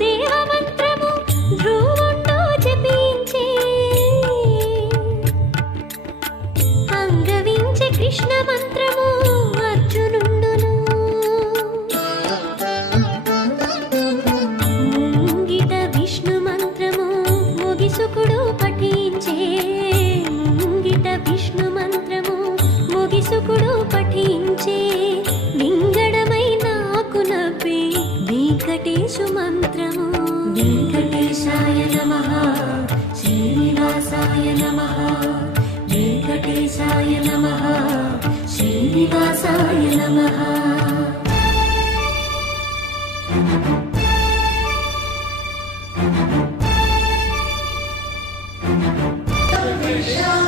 ದೇವಾ వెంకటేశాయ నమ శ్రీనివాసాయ నమ Yeah.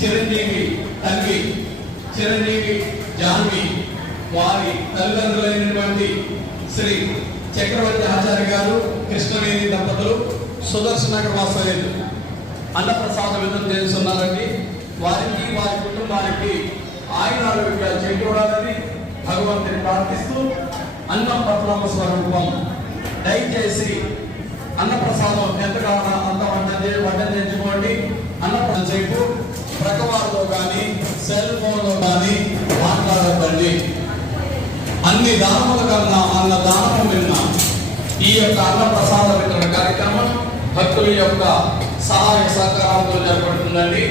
చిరంజీవి తండ్రి చిరంజీవి జాన్వి వారి తల్లిదండ్రులైనటువంటి శ్రీ చక్రవర్తి ఆచార్య గారు కృష్ణవేణి దంపతులు సుదర్శన వాసవేలు అన్నప్రసాద విధులు చేస్తున్నారండి. వారికి వారి కుటుంబానికి ఆయన ఆరోగ్యాలు చేకూడాలని భగవంతుని ప్రార్థిస్తూ అన్నం పట్లమ్మ స్వరూపం. దయచేసి అన్నప్రసాదం ఎంత కావాలా? అంత వంట చే- వంట చేయించుకోండి. అన్నప్రసాదం చేపు ప్రకవారితో కానీ సెల్ ఫోన్లో కానీ మాట్లాడకండి అన్ని దానముల కన్నా అన్న దానము విన్న ఈ యొక్క అన్నప్రసాద వితరణ కార్యక్రమం భక్తుల యొక్క సహాయ సహకారాలతో జరపడుతుందండి